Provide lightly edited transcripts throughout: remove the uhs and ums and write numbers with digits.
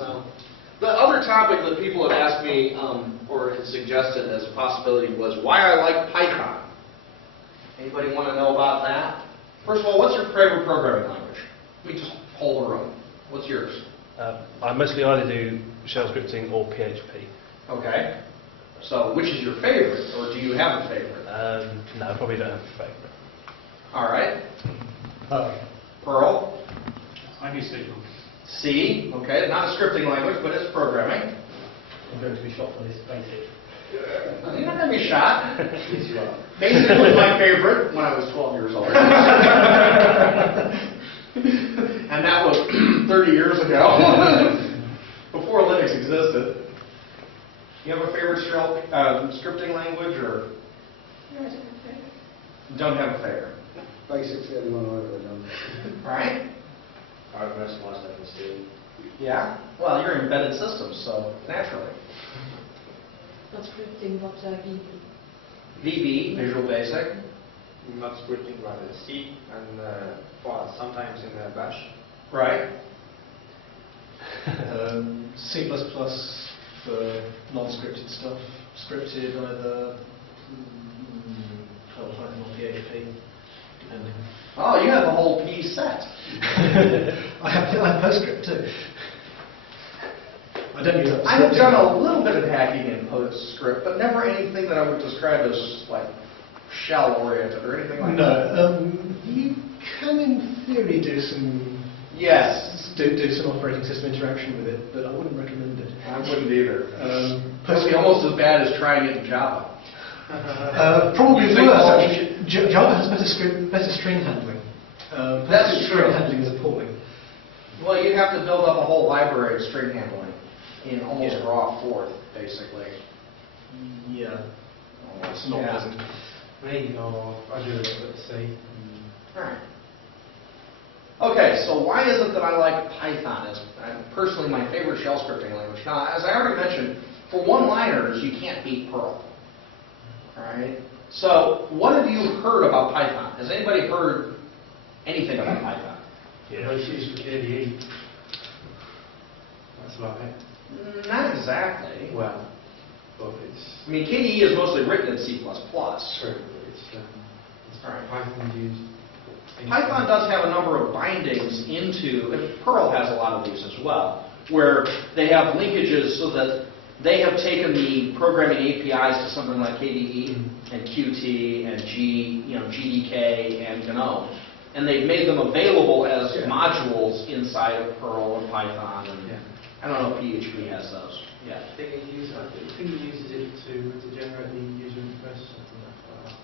So, the other topic that people had asked me, or had suggested as a possibility, was why I like Python. Anybody want to know about that? First of all, what's your favorite programming language? Let me just poll the room. What's yours? I mostly either do shell scripting or PHP. Okay. So, which is your favorite, or do you have a favorite? No, I probably don't have a favourite. All right. Perl. Pearl. I do C. C. Okay, not a scripting language, but it's programming. I'm going to be shot for this basic. You're not going to be shot. Yes, you are. Basic was my favorite when I was 12 years old. And that was 30 years ago, before Linux existed. You have a favorite shell scripting language, or don't have a favorite? Basic's the only one I've ever done. All right. I've most of my stuff in C. Yeah. Well, you're in embedded systems, so naturally. Not scripting, but VB. VB, Visual Basic. Not scripting, but C, and well, sometimes in Bash. Right. C++ for non-scripted stuff. Scripted either Python or PHP, depending. Oh, you have the whole P set. I have PostScript too. I don't use that. I've done a little bit of hacking in PostScript, but never anything that I would describe as like shell-oriented or anything like that. No, you can in theory do some do some operating system interaction with it, but I wouldn't recommend it. I wouldn't either. Probably almost as bad as trying it in Java. Probably You think worse, all- actually. Java has better string handling. That's String true. handling is appalling. Well, you have to build up a whole library of string handling in almost Yeah. raw forth, basically. Yeah. It's not Yeah. pleasant. Me, or I do a little bit of C. All right. Okay, so why is it that I like Python? It's personally my favorite shell scripting language. Now, as I already mentioned, for one-liners, you can't beat Perl. All right? So, what have you heard about Python? Has anybody heard anything about Python? Most used for KDE. That's about it. Not exactly. Well, but it's I mean, KDE is mostly written in C++. true, but it's All right. Python used. Python does have a number of bindings into, and Perl has a lot of these as well, where they have linkages so that they have taken the programming APIs to something like KDE and Qt and GDK and GNOME, and they've made them available as modules inside of Perl and Python. And I don't know if PHP has those yet. I think he uses it to generate the user interface, something like that.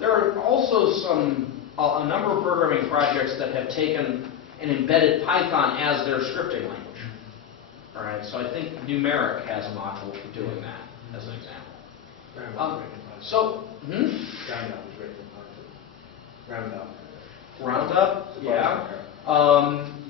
There are also a number of programming projects that have taken and embedded Python as their scripting language. All right, so I think Numeric has a module for doing that, as an example. Roundup was written in Python. So, Roundup was written in Python. Roundup. Roundup, yeah.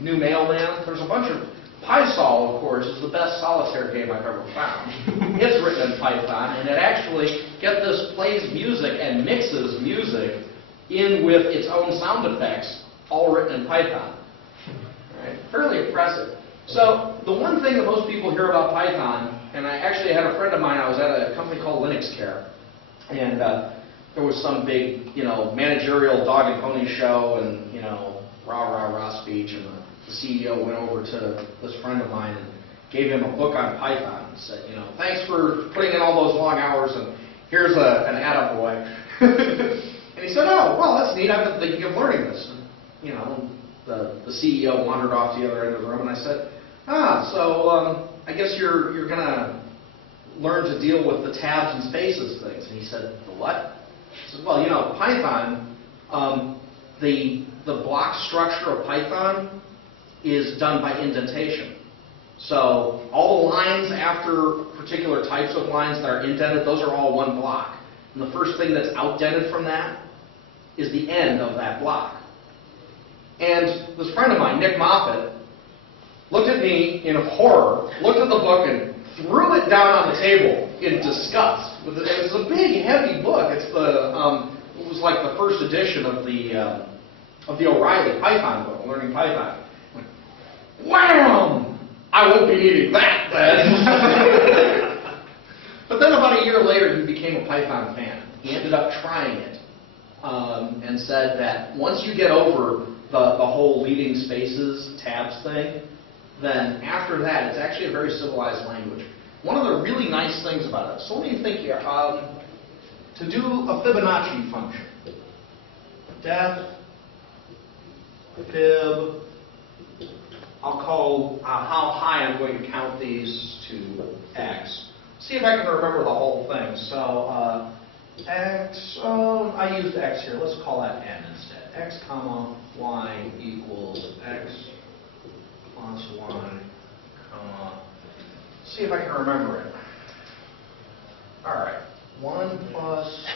New Mailman, there's a bunch of... PySol, of course, is the best solitaire game I've ever found. It's written in Python, and it actually, get this, plays music and mixes music in with its own sound effects, all written in Python. All right, fairly impressive. So the one thing that most people hear about Python, and I actually had a friend of mine, I was at a company called LinuxCare, and there was some big, managerial dog and pony show, and, rah, rah, rah speech, and the CEO went over to this friend of mine and gave him a book on Python and said, thanks for putting in all those long hours, and here's an attaboy. And he said, oh, well, that's neat. I've been thinking of learning this. And, the CEO wandered off to the other end of the room, and I said, so I guess you're going to learn to deal with the tabs and spaces things. And he said, the what? I said, well, Python, the block structure of Python is done by indentation. So all the lines after particular types of lines that are indented, those are all one block. And the first thing that's outdented from that is the end of that block. And this friend of mine, Nick Moffat, looked at me in horror, looked at the book, and threw it down on the table in disgust. It was a big, heavy book. It was like the first edition of the O'Reilly Python book, Learning Python. Wham! I won't be eating that then. But then about a year later, he became a Python fan. He ended up trying it and said that once you get over the whole leading spaces tabs thing, then after that, it's actually a very civilized language. One of the really nice things about it, so what do you think here? To do a Fibonacci function, def fib, I'll call how high I'm going to count these to x. See if I can remember the whole thing. So x, I used x here. Let's call that n instead. X comma y equals x plus y comma. See if I can remember it. All right. 1 plus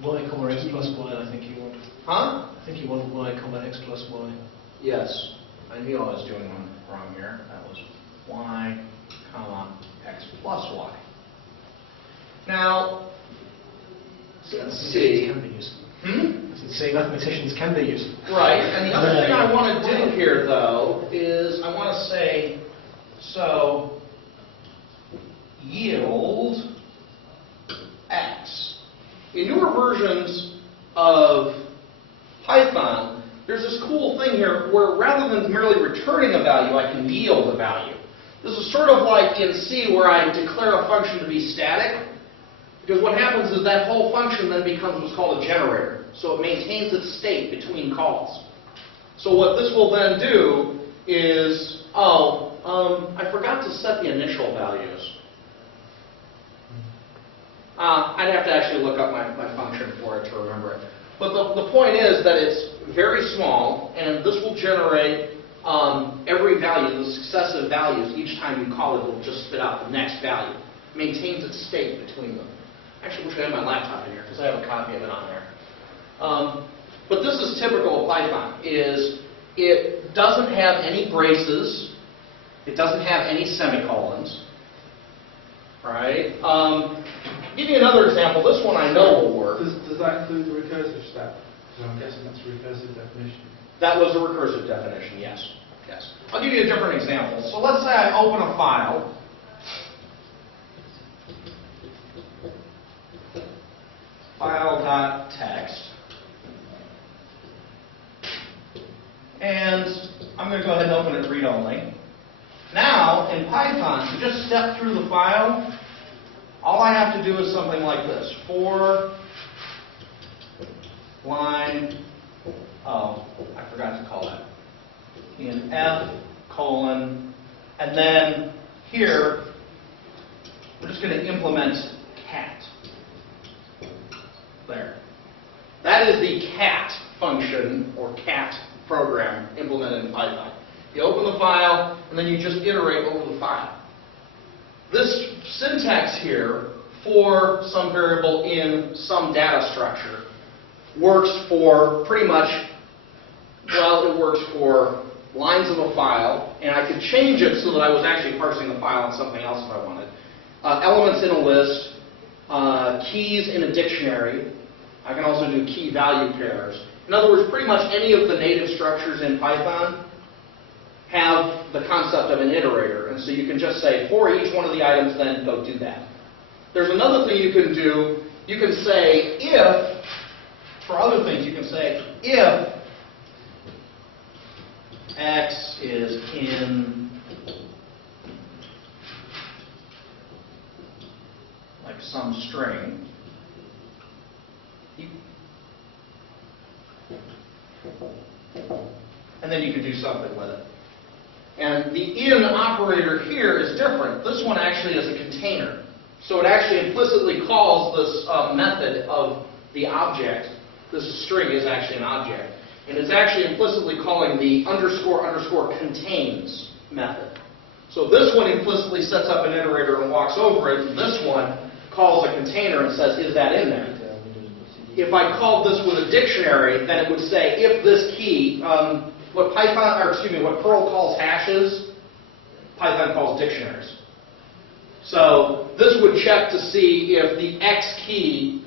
Y comma x plus y, I think you want. Huh? I think you want y comma x plus y. Yes. I knew I was doing one wrong here. That was y comma x plus y. Now, let's see. Can be useful. Hmm? As I say, mathematicians can be useful. Right. And the other thing I want to do here, though, is I want to say, so yield x. In newer versions of Python, there's this cool thing here where rather than merely returning a value, I can yield a value. This is sort of like in C where I declare a function to be static, because what happens is that whole function then becomes what's called a generator. So it maintains its state between calls. So what this will then do is, I forgot to set the initial values. I'd have to actually look up my function for it to remember it. But the point is that it's very small, and this will generate every value, the successive values. Each time you call it, it will just spit out the next value. Maintains its state between them. Actually, wish I had my laptop in here, because I have a copy of it on there. But this is typical of Python, is it doesn't have any braces, it doesn't have any semicolons, right? Give you another example. This one I know will work. Does that include the recursive step? Because I'm guessing that's a recursive definition. That was a recursive definition, yes. Yes. I'll give you a different example. So let's say I open a file. File.txt. And I'm going to go ahead and open it read-only. Now, in Python, to just step through the file, all I have to do is something like this. For line, I forgot to call that. In F, colon, and then here, we're just going to implement cat. There. That is the cat function, or cat program, implemented in Python. You open the file, and then you just iterate over the file. This syntax here, for some variable in some data structure, works for pretty much, well, it works for lines of a file, and I could change it so that I was actually parsing the file on something else if I wanted. Elements in a list, keys in a dictionary. I can also do key value pairs. In other words, pretty much any of the native structures in Python have the concept of an iterator, and so you can just say, for each one of the items, then go do that. There's another thing you can do. You can say if, for other things, you can say if x is in, like some string, and then you can do something with it. And the in operator here is different. This one actually is a container. So it actually implicitly calls this method of the object. This string is actually an object. And it's actually implicitly calling the underscore underscore contains method. So this one implicitly sets up an iterator and walks over it. And this one calls a container and says, is that in there? If I called this with a dictionary, then it would say if this key, what Perl calls hashes, Python calls dictionaries. So this would check to see if the X key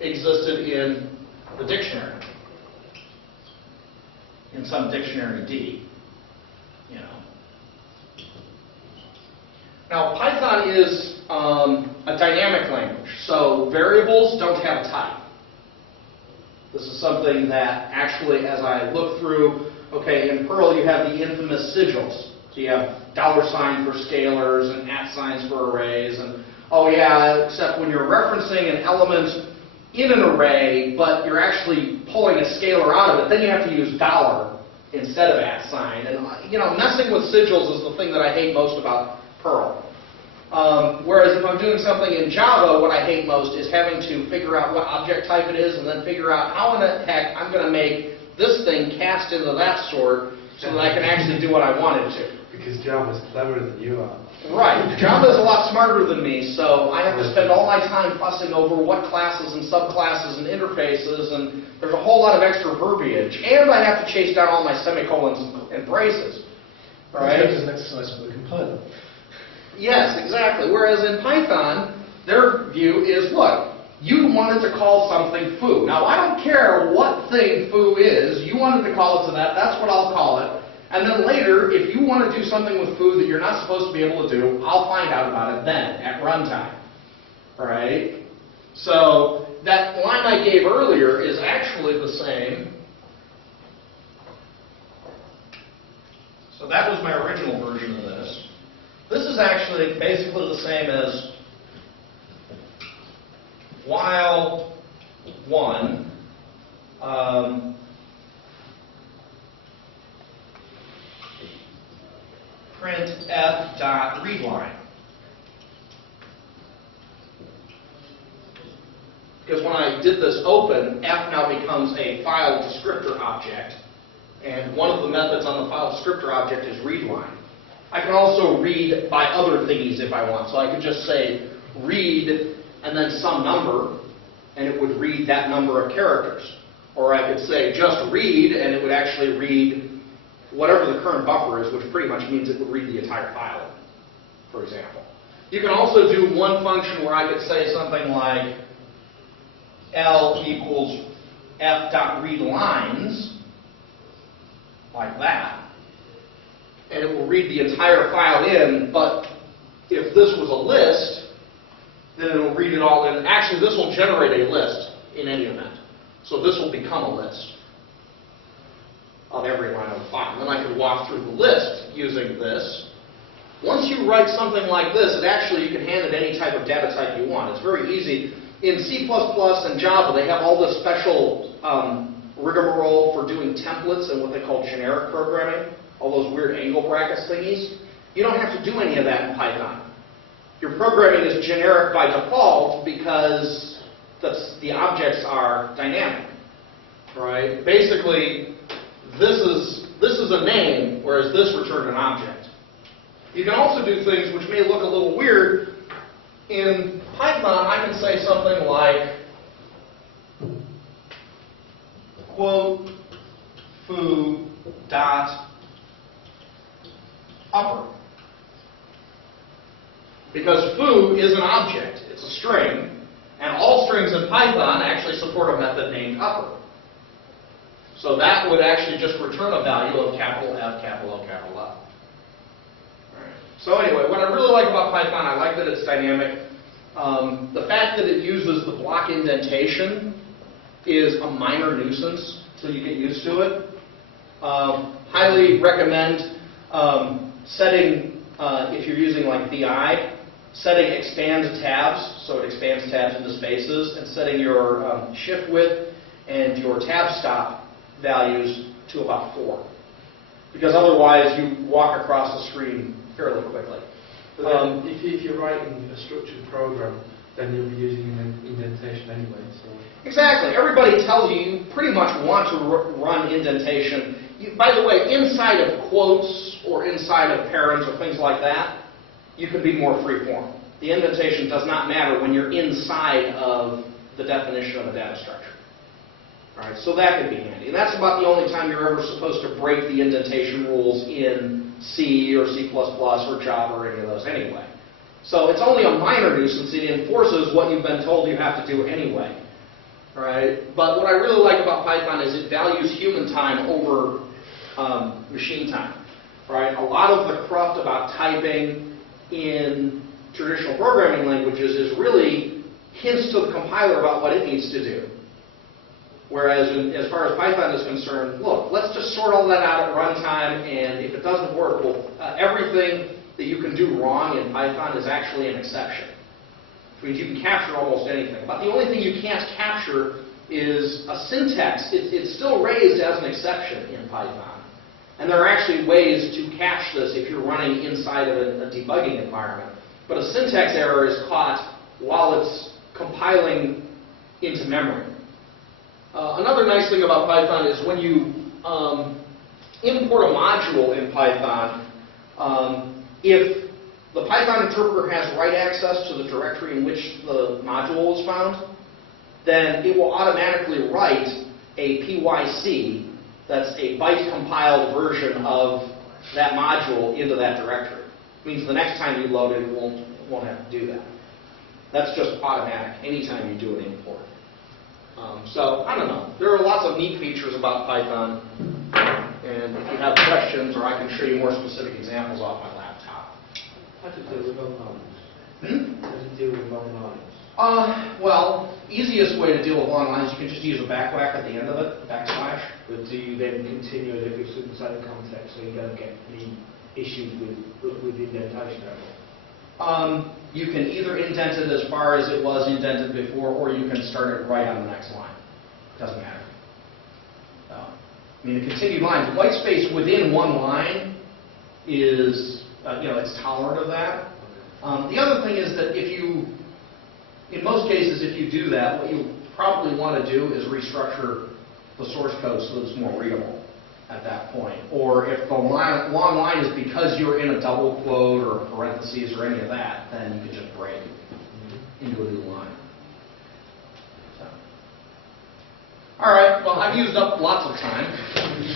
existed in the dictionary, in some dictionary D. Now, Python is a dynamic language, so variables don't have a type. This is something that actually, as I look through, okay, in Perl you have the infamous sigils. So you have $ for scalars and @ for arrays, and oh yeah, except when you're referencing an element in an array, but you're actually pulling a scalar out of it, then you have to use $ instead of @. And you know, messing with sigils is the thing that I hate most about Perl. Whereas if I'm doing something in Java, what I hate most is having to figure out what object type it is and then figure out how in the heck I'm going to make this thing cast into that sort so that I can actually do what I want it to. Because Java's cleverer than you are. Right. Java is a lot smarter than me, so I have to spend all my time fussing over what classes and subclasses and interfaces, and there's a whole lot of extra verbiage. And I have to chase down all my semicolons and braces. Right? It's an exercise for the compiler. Yes, exactly. Whereas in Python, their view is, look, you wanted to call something foo. Now, I don't care what thing foo is. You wanted to call it to that. That's what I'll call it. And then later, if you want to do something with foo that you're not supposed to be able to do, I'll find out about it then, at runtime. Right? So that line I gave earlier is actually the same. So that was my original version of this. This is actually basically the same as while one print f.readline. Because when I did this open, f now becomes a file descriptor object, and one of the methods on the file descriptor object is readline. I can also read by other thingies if I want. So I could just say read and then some number, and it would read that number of characters. Or I could say just read, and it would actually read whatever the current buffer is, which pretty much means it would read the entire file, for example. You can also do one function where I could say something like L equals f.readlines, like that. And it will read the entire file in, but if this was a list, then it will read it all in. Actually, this will generate a list in any event. So this will become a list of every line of the file. And then I could walk through the list using this. Once you write something like this, you can hand it any type of data type you want. It's very easy. In C++ and Java, they have all this special rigmarole for doing templates and what they call generic programming. All those weird angle brackets thingies. You don't have to do any of that in Python. Your programming is generic by default because the objects are dynamic. Right? Basically, this is a name, whereas this returned an object. You can also do things which may look a little weird. In Python, I can say something like quote foo dot upper. Because foo is an object, it's a string, and all strings in Python actually support a method named upper. So that would actually just return a value of capital F, capital O, capital F. So anyway, what I really like about Python, I like that it's dynamic. The fact that it uses the block indentation is a minor nuisance until you get used to it. Highly recommend setting, if you're using like VI, setting expand tabs, so it expands tabs into spaces, and setting your shift width and your tab stop values to about 4. Because otherwise you walk across the screen fairly quickly. But if you're writing a structured program, then you'll be using an indentation anyway. So. Exactly. Everybody tells you you pretty much want to run indentation. By the way, inside of quotes or inside of parents or things like that, you can be more free-form. The indentation does not matter when you're inside of the definition of a data structure. All right, so that can be handy. And that's about the only time you're ever supposed to break the indentation rules in C or C++ or Java or any of those anyway. So it's only a minor nuisance. It enforces what you've been told you have to do anyway. All right? But what I really like about Python is it values human time over machine time. Right? A lot of the cruft about typing in traditional programming languages is really hints to the compiler about what it needs to do. Whereas as far as Python is concerned, look, let's just sort all that out at runtime, and if it doesn't work, well, everything that you can do wrong in Python is actually an exception. Which means you can capture almost anything. But the only thing you can't capture is a syntax. It's still raised as an exception in Python. And there are actually ways to catch this if you're running inside of a debugging environment. But a syntax error is caught while it's compiling into memory. Another nice thing about Python is when you import a module in Python, if the Python interpreter has write access to the directory in which the module is found, then it will automatically write a PYC, that's a byte-compiled version of that module, into that directory. It means the next time you load it, it won't have to do that. That's just automatic anytime you do an import. So, I don't know. There are lots of neat features about Python, and if you have questions, or I can show you more specific examples off my laptop. How to deal with long lines? Hmm? How to deal with long lines? Well, easiest way to deal with long lines, you can just use a backwhack at the end of it, backslash. But do you then continue it if it's inside the context so you don't get any issues with indentation error? You can either indent it as far as it was indented before, or you can start it right on the next line. Doesn't matter. I mean, the continued line, white space within one line is, it's tolerant of that. The other thing is that in most cases, if you do that, what you probably want to do is restructure the source code so that it's more readable at that point. Or if the long line is because you're in a double quote or parentheses or any of that, then you can just break into a new line. So. All right, well, I've used up lots of time.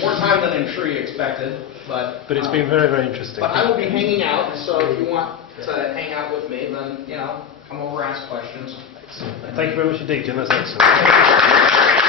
More time than I'm sure you expected. But it's been very, very interesting. But I will be hanging out, so if you want to hang out with me, then, come over, ask questions. Thank you very much indeed, Jim. That's excellent.